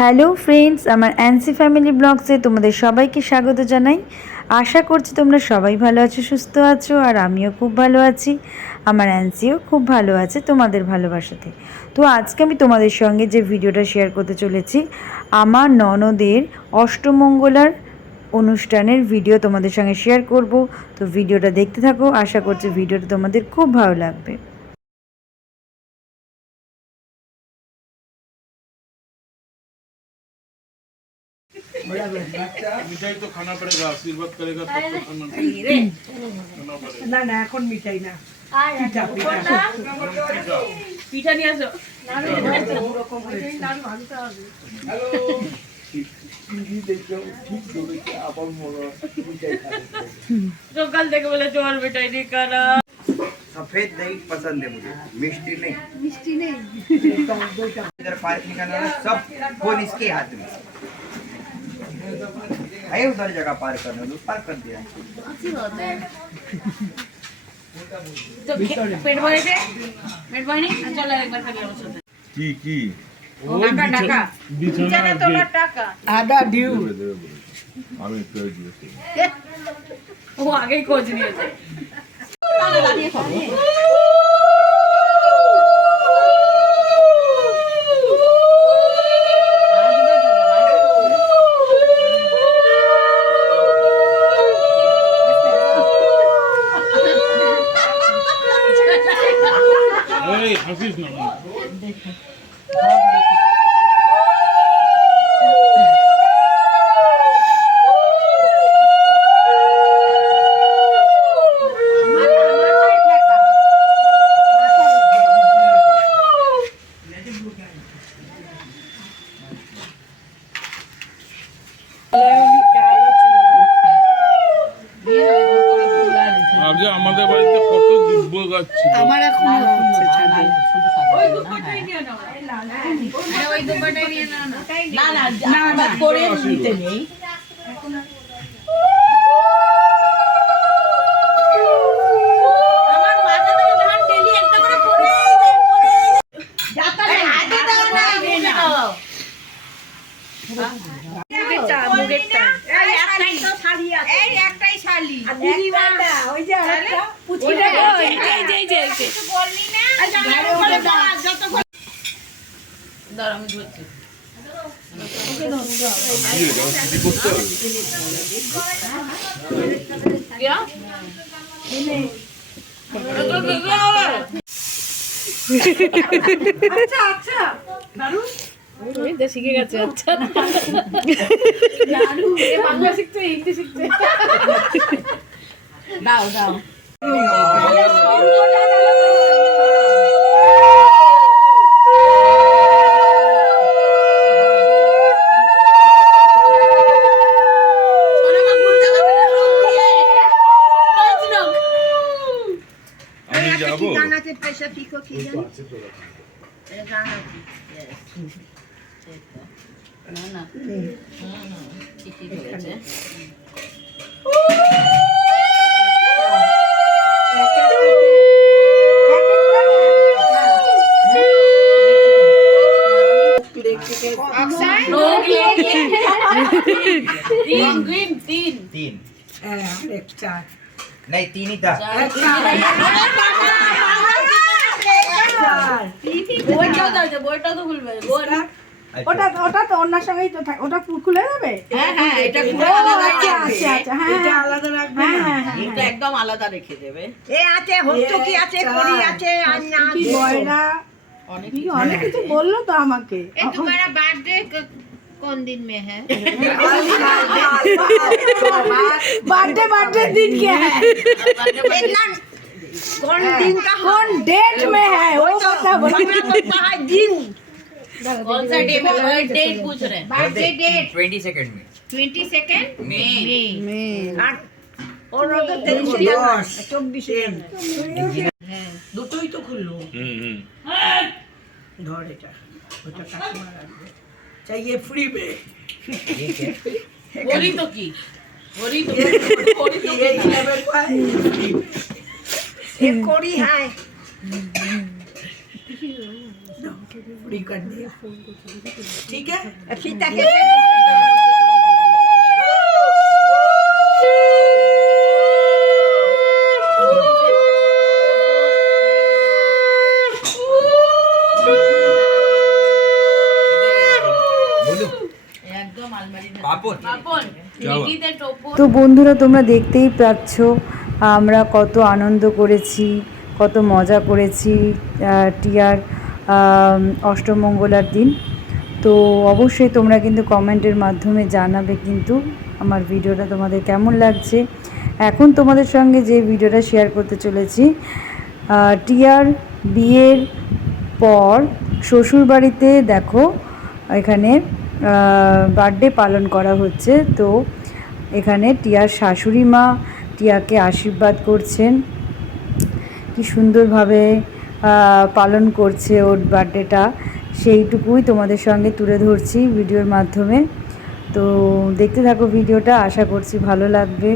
Hello friends, আমার অ্যান্সি family ব্লগসে তোমাদের সবাইকে স্বাগত জানাই। আশা করছি তোমরা সবাই ভালো আছো, সুস্থ আছো, আর আমিও খুব ভালো আছি। আমার অ্যান্সিও খুব ভালো আছে তোমাদের ভালোবাসাতে। তো আজকে আমি তোমাদের সঙ্গে যে ভিডিওটা শেয়ার করতে চলেছি, আমার ননদের অষ্টমঙ্গলার অনুষ্ঠানের ভিডিও তোমাদের সঙ্গে শেয়ার করব। তো ভিডিওটা দেখতে থাকো, আশা করছি ভিডিওটা তোমাদের খুব ভালো লাগবে। मिठाई तो खाना पड़ेगा आशीर्वाद करेगा तब तो खाना खाना पड़ेगा না না এখন মিঠাই না পিঠা নিয়ে আসো সকাল থেকে বলে জল মিঠাই নিয়ে কারা सफेद दही पसंद है मुझे मिष्टी नहीं मिष्टी नहीं इधर पार्क निकालना है, सब फोन इसके हाथ में है उधर जगह पार्क करना है, पार्क कर दिया তো খে- পেট ভরেছে পেট ভরেনি আর চলো একবার খালি আমার সাথে কি কি টাকা টাকা বিছানা তোলার টাকা আদা ডিউ দেবে দেবে বলে। আমি একটু দিয়েছি ও আগেই খোঁজ নিয়েছে এই হাসিস না আগে আমাদের বাড়িতে কত দুব্ব গাছ ছিল আমার এখন হচ্ছে ছাদে ওই দুপাটাই নিয়ে নাও। ওই দুপাটাই নিয়ে নাও না। না না না করে নিতে নেই আমার মাথা থেকে ধান ডেলি একটা করে পড়েই যায় পড়েই যায় হাতে দাও না মুখে দাও মুখের চা এই একটাই তো শালি আছে এই একটাই শালি আর দিদি না ওই যে আরেকটা পুচকি এই যে এই যে এই যে বললি না যত দাঁড়া আমি ধরছি কি রে, আমার ছুটি করতে হবে আচ্ছা আচ্ছা। শিখে গেছে আচ্ছা। বাংলা শিখছে হিন্দি শিখছে। দাও দাও। না না। ঠিকই বলেছে। तीन तीन হ্যাঁ আরেকটা नहीं तीन ही था বইটাও দাও যে বইটাও তো খুলবে গোল ওটা ওটা তো অন্যার সঙ্গেই তো থাকে ওটা পু- খুলে যাবে হ্যাঁ হ্যাঁ এটা ও, খুলে আলাদা আচ্ছা আচ্ছা আচ্ছা হ্যাঁ এটা আলাদা রাখবে হ্যাঁ হ্যাঁ হ্যাঁ এটা একদম আলাদা রেখে দেবে কি বয়রা অনেক কি অনেক কিছু বললো তো আমাকে तुम्हारा बर्थडे कौन दिन में है बर्थडे बर्थडे दिन क्या है कौन दिन का कौन डेट में है वो बता बोलो दिन कौन सा डे में डेट पूछ रहे हैं बर्थडे डेट ट्वेंटी सेकेंड में ट्वेंटी सेकेंड मई দুটোই তো খুললো হুম হুম ধর এটা ওটা কাকিমা রাখবে चाहिए फ्री में। बोली तो की बोली तो बोली तो की। ये कोड़ी है। ठीक है? তো বন্ধুরা তোমরা দেখতেই পাচ্ছ আমরা কত আনন্দ করেছি কত মজা করেছি টিয়ার অষ্টমঙ্গলার দিন। তো অবশ্যই তোমরা কিন্তু কমেন্টের মাধ্যমে জানাবে কিন্তু আমার ভিডিওটা তোমাদের কেমন লাগছে। এখন তোমাদের সঙ্গে যে ভিডিওটা শেয়ার করতে চলেছি টিয়ার বিয়ের পর শ্বশুরবাড়িতে দেখো এখানে বার্থডে পালন করা হচ্ছে তো এখানে টিয়ার শাশুড়ি মা টিয়াকে আশীর্বাদ করছেন কি সুন্দরভাবে পালন করছে ওর বার্থডেটা সেইটুকুই তোমাদের সঙ্গে তুলে ধরছি ভিডিওর মাধ্যমে তো দেখতে থাকো ভিডিওটা আশা করছি ভালো লাগবে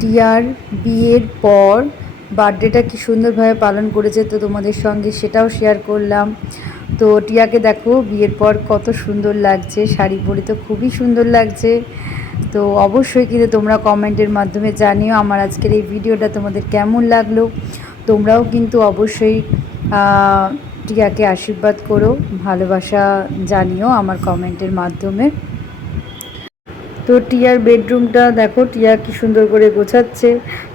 টিয়ার বিয়ের পর বার্থডেটা কি সুন্দরভাবে পালন করেছে তো তোমাদের সঙ্গে সেটাও শেয়ার করলাম। তো টিয়াকে দেখো, বিয়ের পর কত সুন্দর লাগছে, শাড়ি পরে তো খুবই সুন্দর লাগছে। তো অবশ্যই কিন্তু তোমরা কমেন্টের মাধ্যমে জানিও আমার আজকের এই ভিডিওটা তোমাদের কেমন লাগল। তোমরাও কিন্তু অবশ্যই টিয়াকে আশীর্বাদ করো, ভালোবাসা জানিও আমার কমেন্টের মাধ্যমে। তো টিয়ার বেডরুমটা দেখো, টিয়া কি সুন্দর করে গোছাচ্ছে।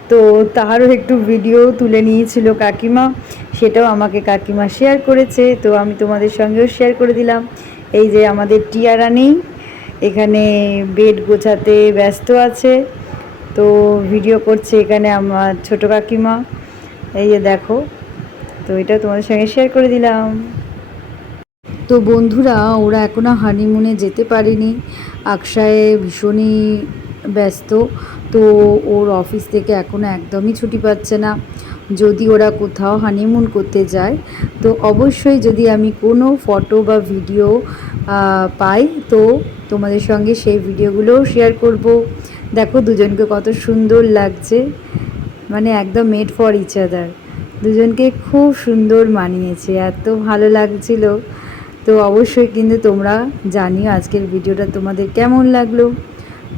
তো তারও একটু ভিডিও তুলে নিয়েছিল কাকিমা, সেটাও আমাকে কাকিমা শেয়ার করেছে, তো আমি তোমাদের সঙ্গেও শেয়ার করে দিলাম। এই যে আমাদের টিয়া রানী, এখানে বেড গোছাতে ব্যস্ত আছে। তো ভিডিও করছে এখানে আমার ছোট কাকিমা। এই যে দেখো তো এটা তোমাদের সঙ্গে শেয়ার করে দিলাম। তো বন্ধুরা, ওরা এখনও হানিমুনে যেতে পারেনি। আকশায় ভীষণই ব্যস্ত, তো ওর অফিস থেকে এখনও একদমই ছুটি পাচ্ছে না। যদি ওরা কোথাও হানিমুন করতে যায়, তো অবশ্যই যদি আমি কোনো ফটো বা ভিডিও পাই, তো তোমাদের সঙ্গে সেই ভিডিওগুলোও শেয়ার করব। দেখো দুজনকে কত সুন্দর লাগছে। মানে একদম মেড ফর ইচ আদার দুজনকে খুব সুন্দর মানিয়েছে, এত ভালো লাগছিল। তো অবশ্যই কিন্তু তোমরা জানিও আজকের ভিডিওটা তোমাদের কেমন লাগল।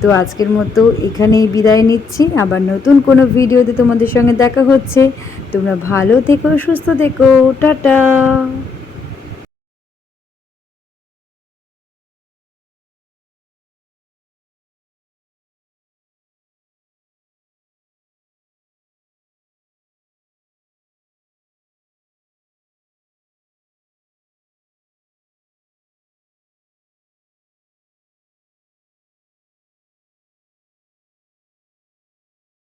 তো আজকের মতো এখানেই বিদায় নিচ্ছি, আবার নতুন কোনো ভিডিওতে তোমাদের সঙ্গে দেখা হচ্ছে। তোমরা ভালো থেকো, সুস্থ থেকো, টাটা।